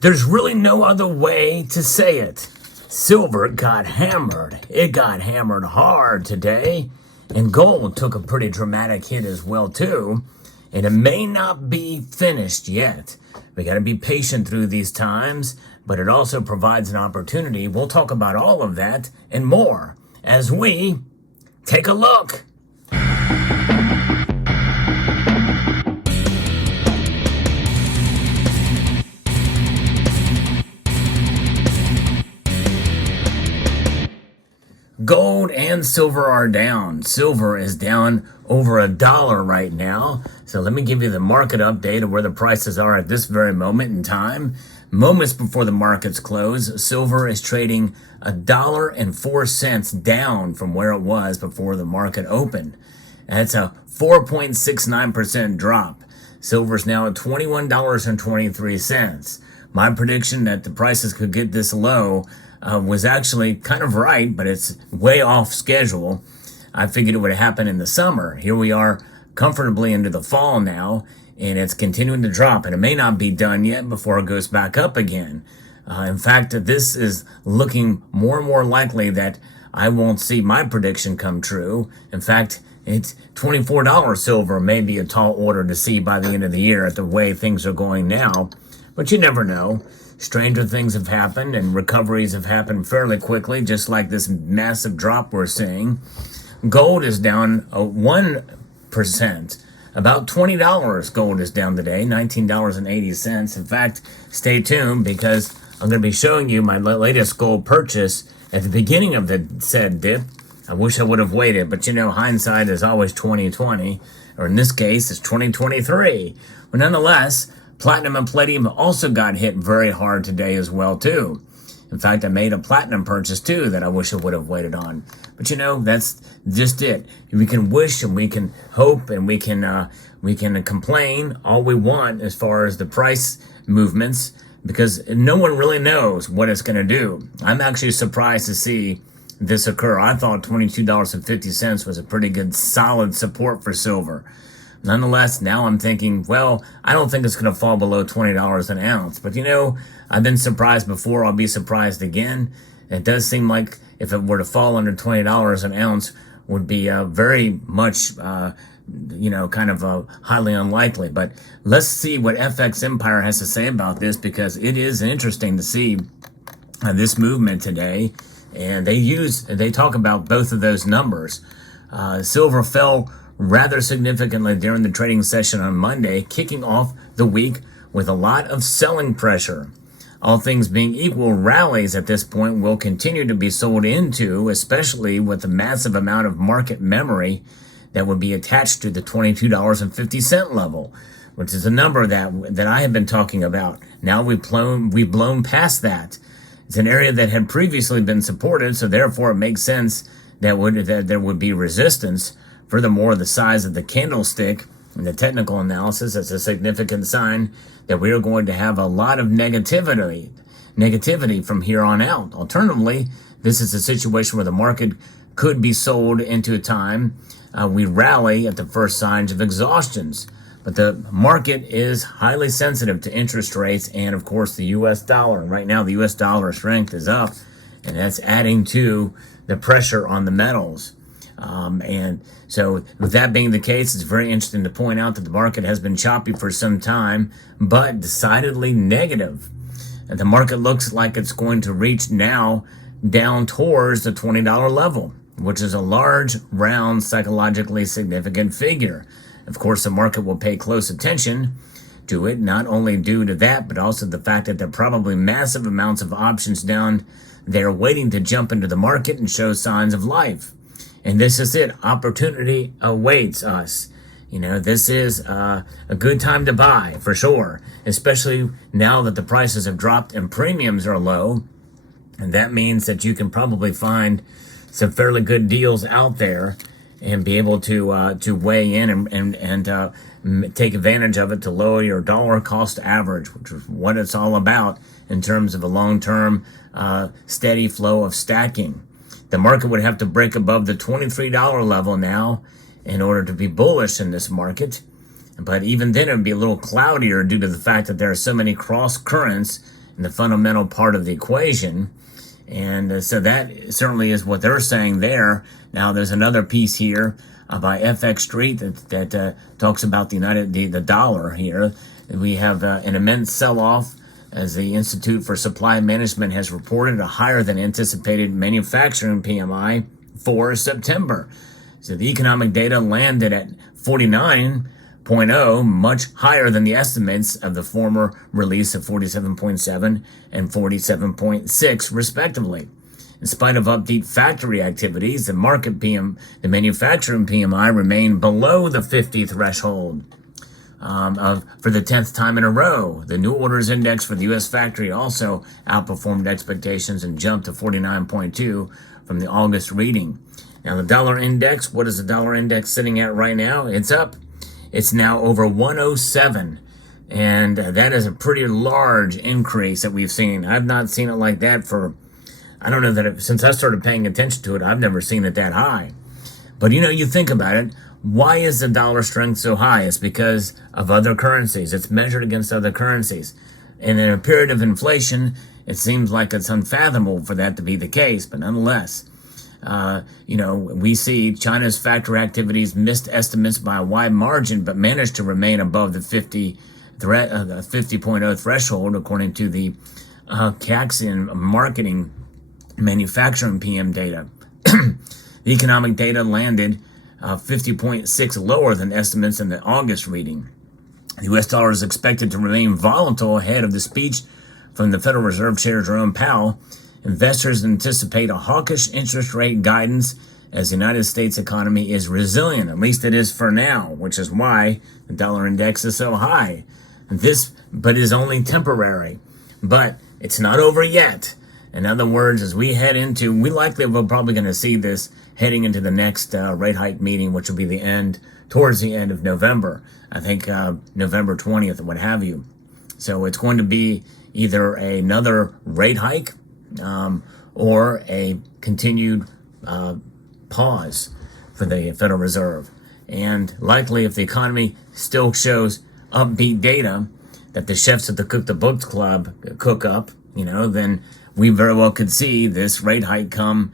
There's really no other way to say it. Silver got hammered. It got hammered hard today. And gold took a pretty dramatic hit as well, too. And it may not be finished yet. We got to be patient through these times, but it also provides an opportunity. We'll talk about all of that and more as we take a look. Gold and silver are down. Silver is down over $1 right now. So let me give you the market update of where the prices are at this very moment in time. Moments before the markets close, silver is trading $1.04 down from where it was before the market opened. That's a 4.69% drop. Silver's now at $21.23. My prediction that the prices could get this low was actually kind of right, but it's way off schedule. I figured it would happen in the summer. Here we are comfortably into the fall now, and it's continuing to drop, and it may not be done yet before it goes back up again. In fact, this is looking more and more likely that I won't see my prediction come true. In fact, it's $24 silver may be a tall order to see by the end of the year at the way things are going now, but you never know. Stranger things have happened, and recoveries have happened fairly quickly, just like this massive drop we're seeing. Gold is down 1%. About $20 gold is down today, $19.80. In fact, stay tuned because I'm going to be showing you my latest gold purchase at the beginning of the said dip. I wish I would have waited, but you know, hindsight is always 2020, or in this case, it's 2023. But nonetheless, platinum and palladium also got hit very hard today as well, too. In fact, I made a platinum purchase, too, that I wish I would have waited on. But, you know, that's just it. We can wish and we can hope and we can complain all we want as far as the price movements because no one really knows what it's going to do. I'm actually surprised to see this occur. I thought $22.50 was a pretty good solid support for silver. Nonetheless, now I'm thinking, well, I don't think it's going to fall below $20 an ounce. But, you know, I've been surprised before. I'll be surprised again. It does seem like if it were to fall under $20 an ounce would be very much, highly unlikely. But let's see what FX Empire has to say about this because it is interesting to see this movement today. And they talk about both of those numbers. Silver fell rather significantly during the trading session on Monday, kicking off the week with a lot of selling pressure. All things being equal, rallies at this point will continue to be sold into, especially with the massive amount of market memory that would be attached to the $22.50 level, which is a number that I have been talking about. Now we've blown past that. It's an area that had previously been supported, so therefore it makes sense that there would be resistance. Furthermore, the size of the candlestick in the technical analysis is a significant sign that we are going to have a lot of negativity from here on out. Alternatively, this is a situation where the market could be sold into a time we rally at the first signs of exhaustions. But the market is highly sensitive to interest rates and, of course, the U.S. dollar. Right now, the U.S. dollar strength is up, and that's adding to the pressure on the metals. And so with that being the case, it's very interesting to point out that the market has been choppy for some time, but decidedly negative. And the market looks like it's going to reach now down towards the $20 level, which is a large, round, psychologically significant figure. Of course, the market will pay close attention to it, not only due to that, but also the fact that there are probably massive amounts of options down there waiting to jump into the market and show signs of life. And this is it. Opportunity awaits us. You know, this is a good time to buy for sure, especially now that the prices have dropped and premiums are low. And that means that you can probably find some fairly good deals out there and be able to weigh in and take advantage of it to lower your dollar cost average, which is what it's all about in terms of a long-term steady flow of stacking. The market would have to break above the $23 level now in order to be bullish in this market. But even then, it would be a little cloudier due to the fact that there are so many cross currents in the fundamental part of the equation. And so that certainly is what they're saying there. Now, there's another piece here by FX Street that talks about the dollar here. We have an immense sell-off as the Institute for Supply Management has reported a higher than anticipated manufacturing PMI for September. So the economic data landed at 49.0, much higher than the estimates of the former release of 47.7 and 47.6, respectively. In spite of upbeat factory activities, the manufacturing PMI remained below the 50 threshold for the 10th time in a row. The new orders index for the U.S. factory also outperformed expectations and jumped to 49.2 from the August reading. Now, the dollar index, what is the dollar index sitting at right now? It's up. It's now over 107. And that is a pretty large increase that we've seen. I've not seen it like that I don't know since I started paying attention to it, I've never seen it that high. But you think about it. Why is the dollar strength so high? It's because of other currencies. It's measured against other currencies. And in a period of inflation, it seems like it's unfathomable for that to be the case. But nonetheless, we see China's factory activities missed estimates by a wide margin, but managed to remain above the 50.0 threshold, according to the Caxian marketing manufacturing PM data. The economic data landed 50.6 lower than estimates in the August reading. The U.S. dollar is expected to remain volatile ahead of the speech from the Federal Reserve Chair Jerome Powell. Investors anticipate a hawkish interest rate guidance as the United States economy is resilient. At least it is for now, which is why the dollar index is so high. But is only temporary. But it's not over yet. In other words, as we head into, we're probably going to see this heading into the next rate hike meeting, which will be towards the end of November. I think November 20th or what have you. So it's going to be either another rate hike or a continued pause for the Federal Reserve. And likely, if the economy still shows upbeat data that the chefs at the Cook the Books Club cook up, then we very well could see this rate hike come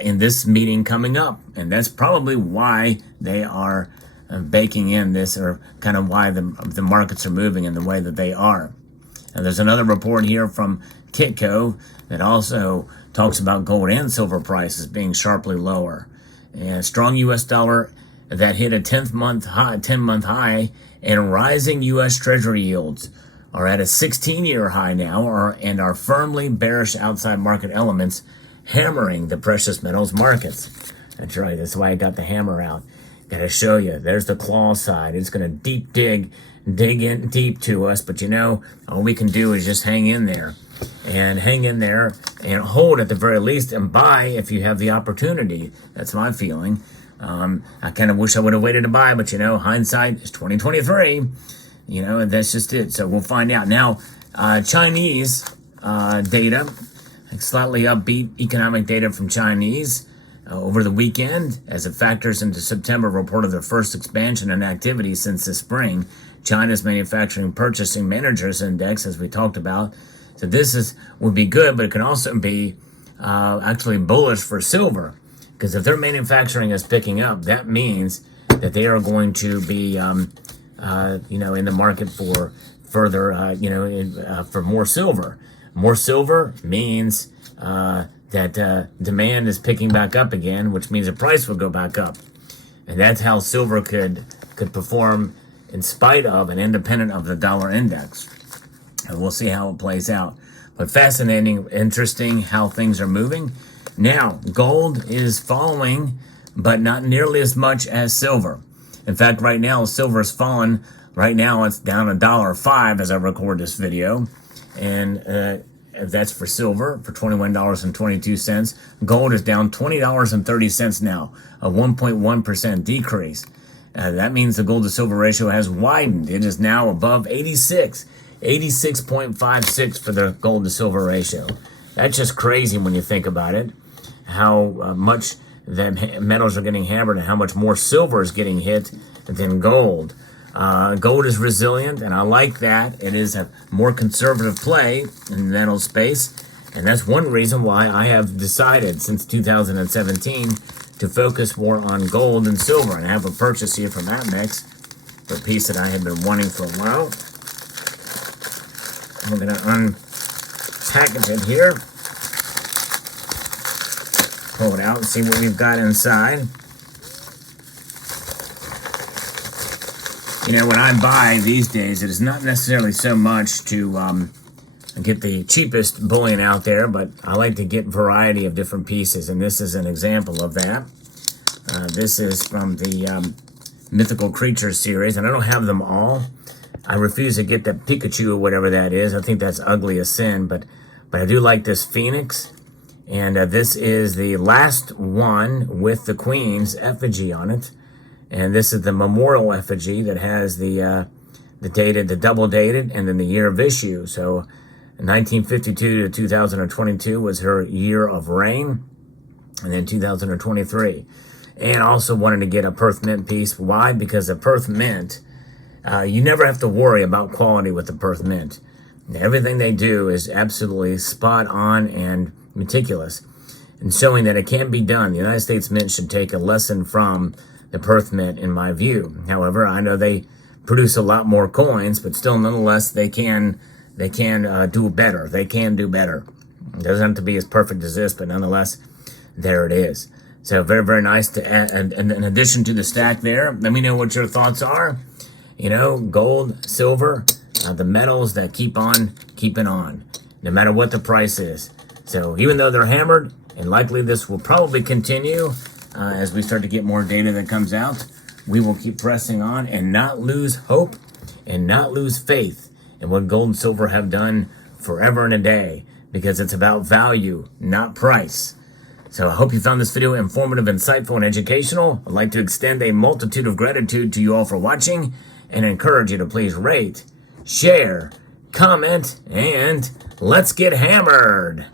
in this meeting coming up. And that's probably why they are baking in this, or kind of why the markets are moving in the way that they are. And there's another report here from Kitco that also talks about gold and silver prices being sharply lower. And strong U.S. dollar that hit a 10-month high, and rising U.S. Treasury yields are at a 16-year high now, and are firmly bearish outside market elements hammering the precious metals markets. That's right. That's why I got the hammer out. Got to show you. There's the claw side. It's going to dig in deep to us. But all we can do is just hang in there and hold at the very least, and buy if you have the opportunity. That's my feeling. I kind of wish I would have waited to buy, but hindsight is 2023. That's just it. So we'll find out. Now, Chinese data, slightly upbeat economic data from Chinese over the weekend, as it factors into September, reported their first expansion in activity since the spring. China's Manufacturing Purchasing Managers Index, as we talked about. So this would be good, but it can also be actually bullish for silver, because if their manufacturing is picking up, that means that they are going to be in the market for further, for more silver. More silver means that demand is picking back up again, which means the price will go back up. And that's how silver could perform in spite of and independent of the dollar index. And we'll see how it plays out. But fascinating, interesting how things are moving. Now, gold is falling, but not nearly as much as silver. In fact, right now, silver has fallen. Right now, it's down $1.05 as I record this video. And that's for silver, for $21.22. Gold is down $20.30 now, a 1.1% decrease. That means the gold to silver ratio has widened. It is now above 86, 86.56 for the gold to silver ratio. That's just crazy when you think about it, how much the metals are getting hammered and how much more silver is getting hit than gold. Gold is resilient, and I like that. It is a more conservative play in the metal space, and that's one reason why I have decided since 2017 to focus more on gold and silver. And I have a purchase here from APMEX, a piece that I had been wanting for a while. We're going to unpackage it here, pull it out and see what we've got inside. You know, when I buy these days, it is not necessarily so much to get the cheapest bullion out there, but I like to get variety of different pieces, and this is an example of that. This is from the Mythical Creatures series, and I don't have them all. I refuse to get that Pikachu or whatever that is. I think that's ugly as sin, but I do like this Phoenix, and this is the last one with the Queen's effigy on it. And this is the memorial effigy that has the dated, the double dated, and then the year of issue. So 1952 to 2022 was her year of reign, and then 2023. And also wanted to get a Perth Mint piece. Why? Because the Perth Mint, you never have to worry about quality with the Perth Mint. Everything they do is absolutely spot on and meticulous, and showing that it can be done. The United States Mint should take a lesson from the Perth Mint, in my view. However, I know they produce a lot more coins, but still, nonetheless, they can do better. They can do better. It doesn't have to be as perfect as this, but nonetheless, there it is. So very, very nice to add. And in addition to the stack there, let me know what your thoughts are. You know, gold, silver, the metals that keep on keeping on, no matter what the price is. So even though they're hammered, and likely this will probably continue, as we start to get more data that comes out, we will keep pressing on and not lose hope and not lose faith in what gold and silver have done forever and a day, because it's about value, not price. So I hope you found this video informative, insightful, and educational. I'd like to extend a multitude of gratitude to you all for watching and encourage you to please rate, share, comment, and let's get hammered.